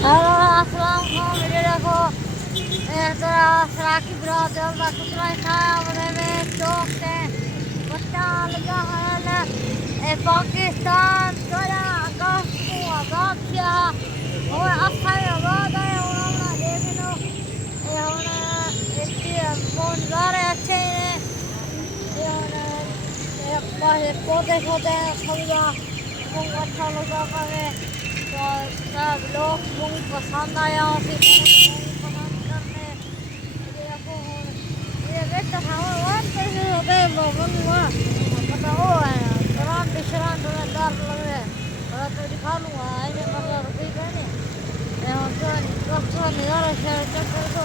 Hello अस्सलाम वालेकुम video देखो तेरा सराकी बरात है और कुतरा खाया बने में चौक से बच्चा लगा है पाकिस्तान तोरा अगस्त को आजाद किया और अफसर आबाद है और हमरा देखनो ये होना एक मंजर अच्छे हैं ये होना एक बार पौधे पौधे खड़ा बहुत अच्छा लगा हमें तो सब लोग बहुत पसंद आया फिर बहुत पसंद करने ये बेटा हवा वन पर हो गए लोगों हुआ मतलब वो है कुरान बिशरान तो दार लग रहे और तो दिखा लूँगा आइए मतलब रुपये कहने मैं तो कब नज़ारा शेयर कर दो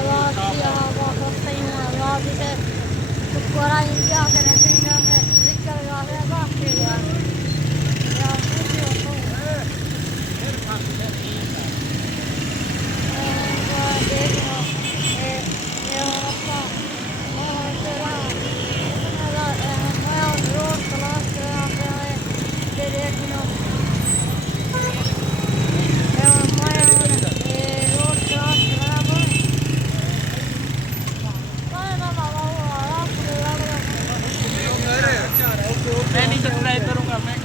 अल्लाह की बहुत सही हूँ अल्लाह भी से शुक्र इंडिया के रहते हैं में जिक्र गाते हैं बात के यार मैं नहीं सब्सक्राइब करूँगा मैं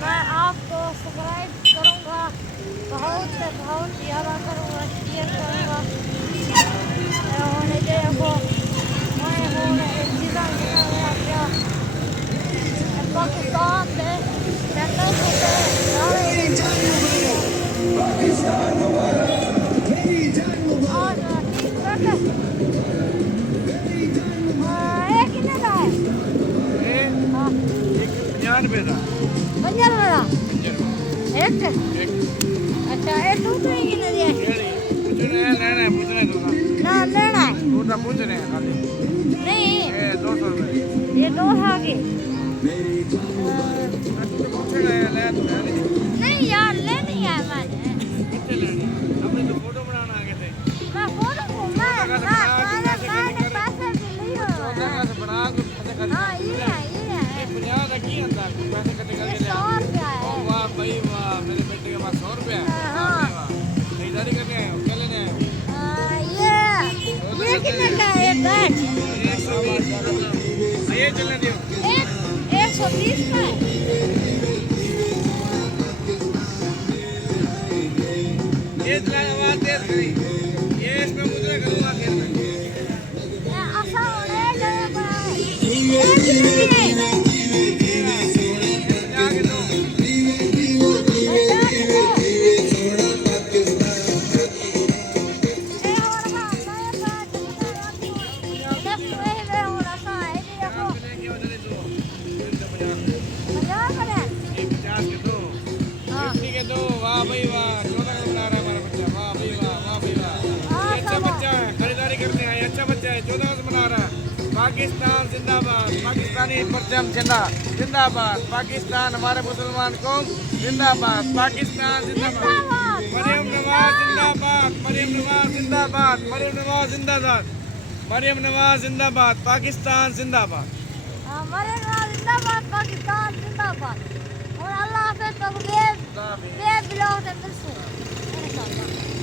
मैं आपको सब्सक्राइब करूँगा बहुत ज़्यादा करूँगा शेयर करूँगा होने देखो मैं होने पाकिस्तान से एक अच्छा ये टूट रही है नदी ना लेना है नहीं ये 2 है नहीं यार लेनी है मैंने मैं फोटो को मैंने पैसे भी लिए हाँ ये है 100 रुपया है मेरे बेटे के पास 100 रुपया है खरीदारी करने आए हो क्या लेने आए हो ये कितने का है बैट ये चलने दियो 120 का है ये आवाज तेज करी ये इसमें मुद्रा करूँगा खेल में ऐसा होने जाएगा पाकिस्तान जिंदाबाद पाकिस्तानी परचम झंडा जिंदाबाद पाकिस्तान हमारे मुसलमान कौम जिंदाबाद पाकिस्तान जिंदाबाद मरियम नवाज जिंदाबाद मरियम नवाज जिंदाबाद मरियम नवाज जिंदाबाद मरियम नवाज जिंदाबाद पाकिस्तान जिंदाबाद मरियम नवाज जिंदाबाद पाकिस्तान जिंदाबाद और अल्लाह हाफ़िज़ तो बेब ब्लॉग से मिलते हैं इंशाल्लाह।